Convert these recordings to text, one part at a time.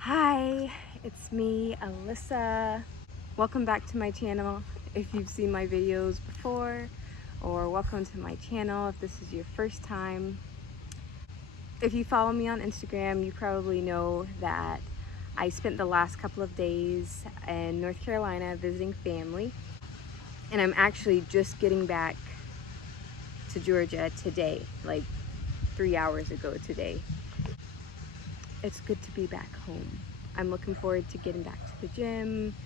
Hi, it's me, Alyssa. Welcome back to my channel if you've seen my videos before, or welcome to my channel if this is your first time. If you follow me on Instagram, you probably know that I spent the last couple of days in North Carolina visiting family, and I'm actually just getting back to Georgia today, like 3 hours ago today. It's good to be back home. I'm looking forward to getting back to the gym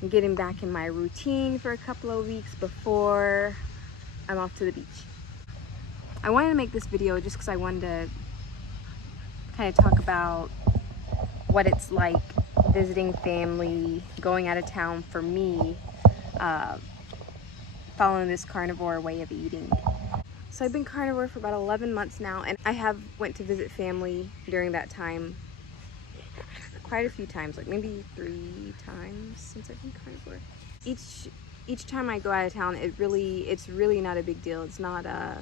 and getting back in my routine for a couple of weeks before I'm off to the beach. I wanted to make this video just because I wanted to kind of talk about what it's like visiting family, going out of town for me, following this carnivore way of eating. So I've been carnivore for about 11 months now, and I have went to visit family during that time quite a few times, like maybe 3 times since I've been carnivore. Each time I go out of town, it's really not a big deal. It's not I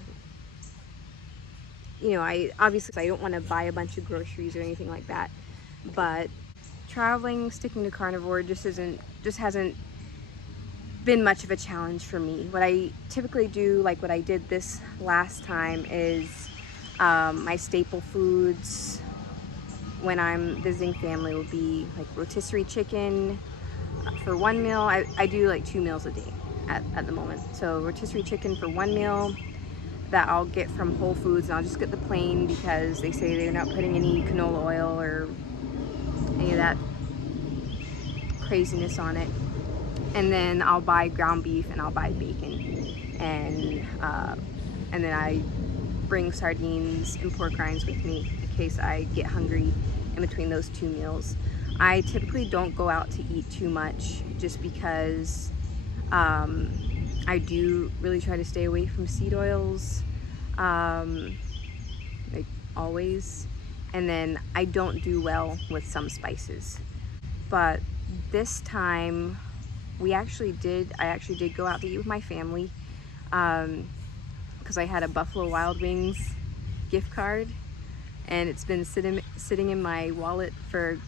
obviously I don't want to buy a bunch of groceries or anything like that, but sticking to carnivore just hasn't been much of a challenge for me. What I typically do, like what I did this last time, is my staple foods when I'm visiting family will be like rotisserie chicken for one meal. I do like 2 meals a day at the moment. So rotisserie chicken for one meal that I'll get from Whole Foods, and I'll just get the plain because they say they're not putting any canola oil or any of that craziness on it. And then I'll buy ground beef and I'll buy bacon, and then I bring sardines and pork rinds with me in case I get hungry in between those 2 meals. I typically don't go out to eat too much just because I do really try to stay away from seed oils, like always. And then I don't do well with some spices. But this time I actually did go out to eat with my family because I had a Buffalo Wild Wings gift card, and it's been sitting in my wallet for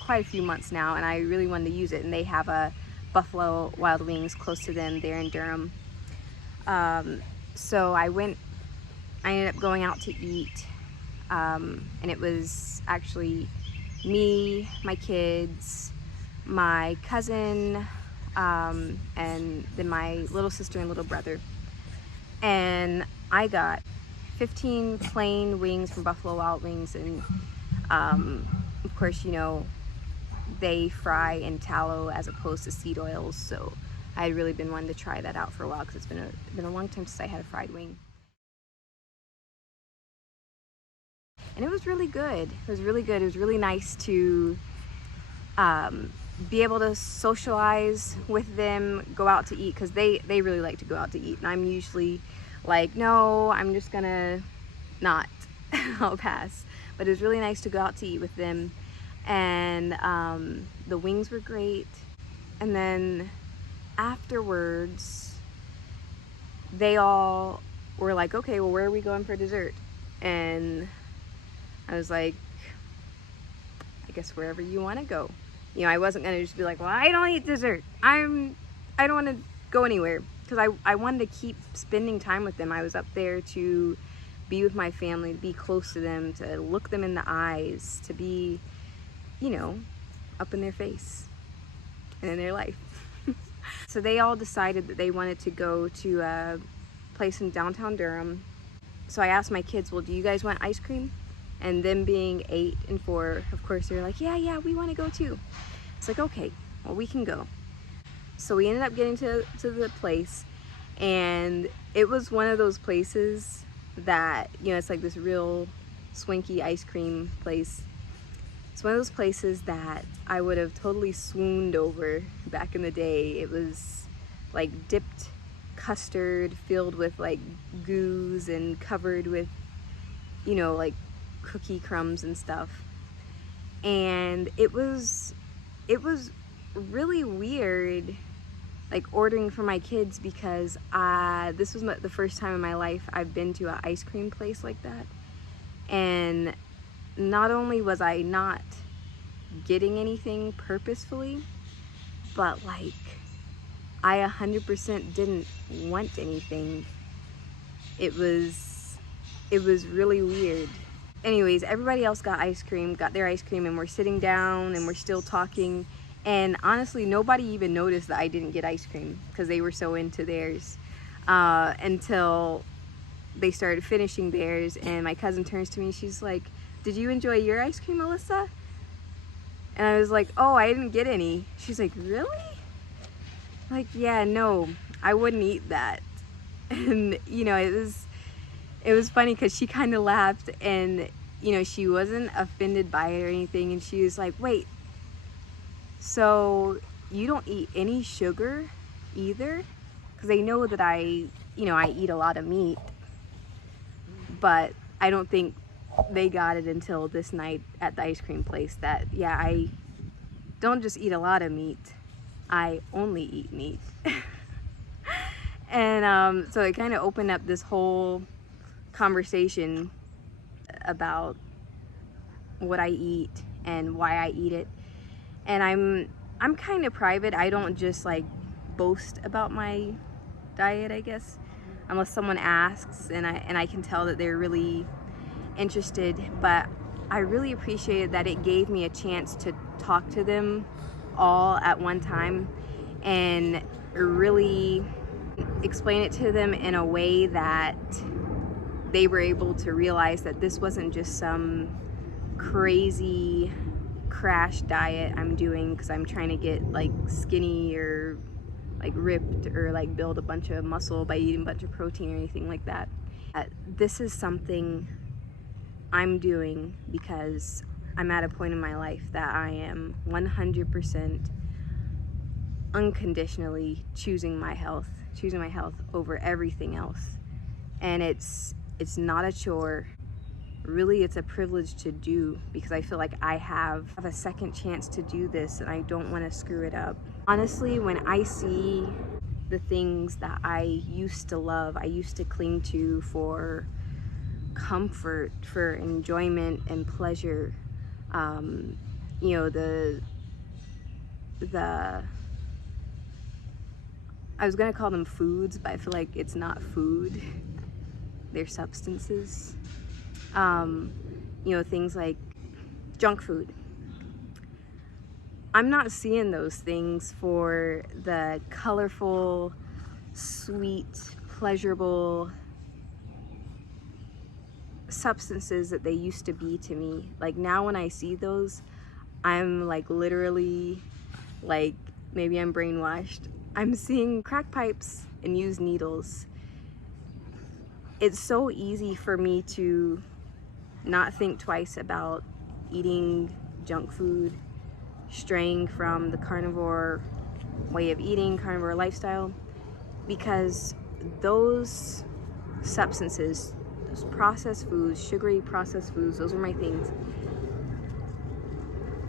quite a few months now, and I really wanted to use it. And they have a Buffalo Wild Wings close to them there in Durham. So I ended up going out to eat, and it was actually me, my kids, my cousin, and then my little sister and little brother. And I got 15 plain wings from Buffalo Wild Wings, and of course, they fry in tallow as opposed to seed oils, so I had really been wanting to try that out for a while because it's been a long time since I had a fried wing. And it was really good. It was really good. It was really nice to be able to socialize with them, go out to eat, because they really like to go out to eat, and I'm usually like, no, I'm just gonna not. I'll pass. But it was really nice to go out to eat with them, and the wings were great. And then afterwards they all were like, okay, well, where are we going for dessert? And I was like, I guess wherever you want to go. I wasn't gonna just be like, well, I don't eat dessert, I don't want to go anywhere, because I wanted to keep spending time with them. I was up there to be with my family, to be close to them, to look them in the eyes, to be, up in their face and in their life. So they all decided that they wanted to go to a place in downtown Durham. So I asked my kids, well, do you guys want ice cream? And them being 8 and 4, of course, they're like, yeah, we want to go too. It's like, okay, well, we can go. So we ended up getting to the place, and it was one of those places that, it's like this real swanky ice cream place. It's one of those places that I would have totally swooned over back in the day. It was like dipped custard filled with like goos and covered with, like cookie crumbs and stuff. And it was really weird, like ordering for my kids, because this was the first time in my life I've been to an ice cream place like that. And not only was I not getting anything purposefully, but like I 100% didn't want anything. It was really weird. Anyways, everybody else got their ice cream, and we're sitting down and we're still talking. And honestly, nobody even noticed that I didn't get ice cream because they were so into theirs, until they started finishing theirs. And my cousin turns to me, she's like, "Did you enjoy your ice cream, Alyssa?" And I was like, "Oh, I didn't get any." She's like, "Really?" Like, yeah, no, I wouldn't eat that. And you know, it was funny because she kind of laughed, and you know, she wasn't offended by it or anything, and she was like, "Wait, so you don't eat any sugar either?" Because they know that I eat a lot of meat, but I don't think they got it until this night at the ice cream place that, yeah, I don't just eat a lot of meat, I only eat meat. And so it kind of opened up this whole conversation about what I eat and why I eat it. And I'm kind of private. I don't just like boast about my diet, I guess, unless someone asks, and I can tell that they're really interested. But I really appreciated that it gave me a chance to talk to them all at one time and really explain it to them in a way that they were able to realize that this wasn't just some crazy crash diet I'm doing because I'm trying to get like skinny or like ripped or like build a bunch of muscle by eating a bunch of protein or anything like that. This is something I'm doing because I'm at a point in my life that I am 100% unconditionally choosing my health over everything else. And it's not a chore. Really, it's a privilege to do because I feel like I have a second chance to do this and I don't want to screw it up. Honestly, when I see the things that I used to love, I used to cling to for comfort, for enjoyment and pleasure, you know, the I was gonna call them foods, but I feel like it's not food. They're substances. You know, things like junk food. I'm not seeing those things for the colorful, sweet, pleasurable substances that they used to be to me. Like now when I see those, I'm like literally, like, maybe I'm brainwashed. I'm seeing crack pipes and used needles. It's so easy for me to not think twice about eating junk food, straying from the carnivore way of eating, carnivore lifestyle, because those substances, those processed foods, sugary processed foods, those are my things.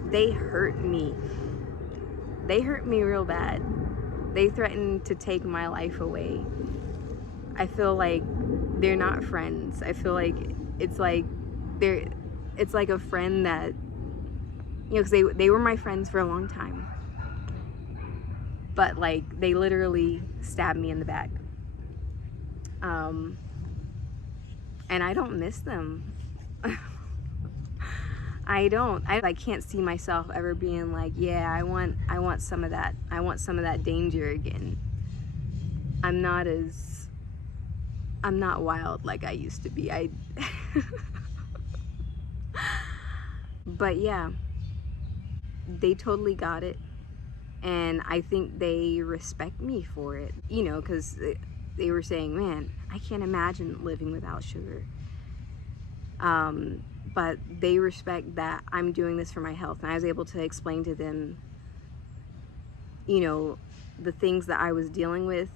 They hurt me. They hurt me real bad. They threaten to take my life away. I feel like they're not friends. I feel like it's like it's like a friend that, you know, because they were my friends for a long time, but like they literally stabbed me in the back. And I don't miss them. I can't see myself ever being like, yeah, I want some of that. I want some of that danger again. I'm not wild like I used to be. But yeah, they totally got it. And I think they respect me for it, you know, because they were saying, man, I can't imagine living without sugar. But they respect that I'm doing this for my health. And I was able to explain to them, you know, the things that I was dealing with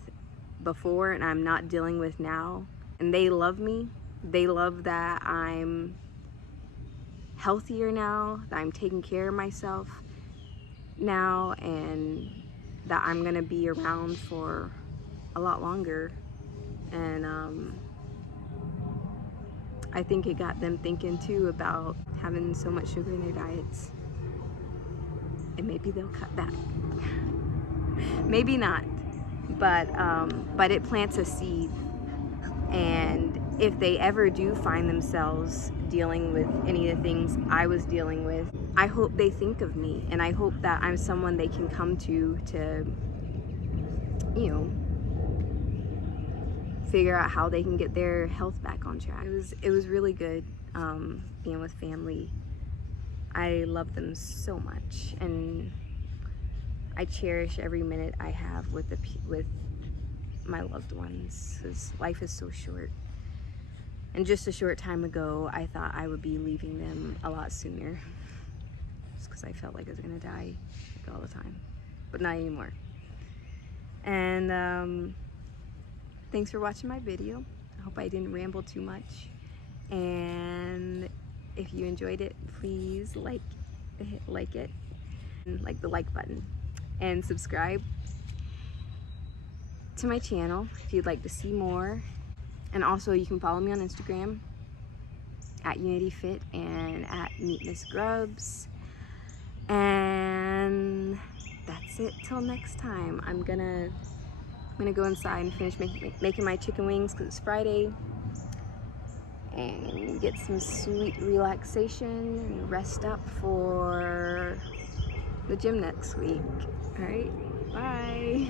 before and I'm not dealing with now. And they love me. They love that I'm healthier now, that I'm taking care of myself now, and that I'm gonna be around for a lot longer. And I think it got them thinking too about having so much sugar in their diets. and maybe they'll cut back. Maybe not, but it plants a seed. And if they ever do find themselves dealing with any of the things I was dealing with, I hope they think of me, and I hope that I'm someone they can come to, you know, figure out how they can get their health back on track. It was really good being with family. I love them so much, and I cherish every minute I have with my loved ones, because life is so short. And just a short time ago, I thought I would be leaving them a lot sooner, just because I felt like I was gonna die all the time, but not anymore. And thanks for watching my video. I hope I didn't ramble too much. And if you enjoyed it, please like it, and like the like button, and subscribe to my channel if you'd like to see more. And also, you can follow me on Instagram at UnityFit and at MeetMissGrubs. And that's it till next time. I'm gonna go inside and finish making my chicken wings, because it's Friday, and get some sweet relaxation and rest up for the gym next week. All right, bye.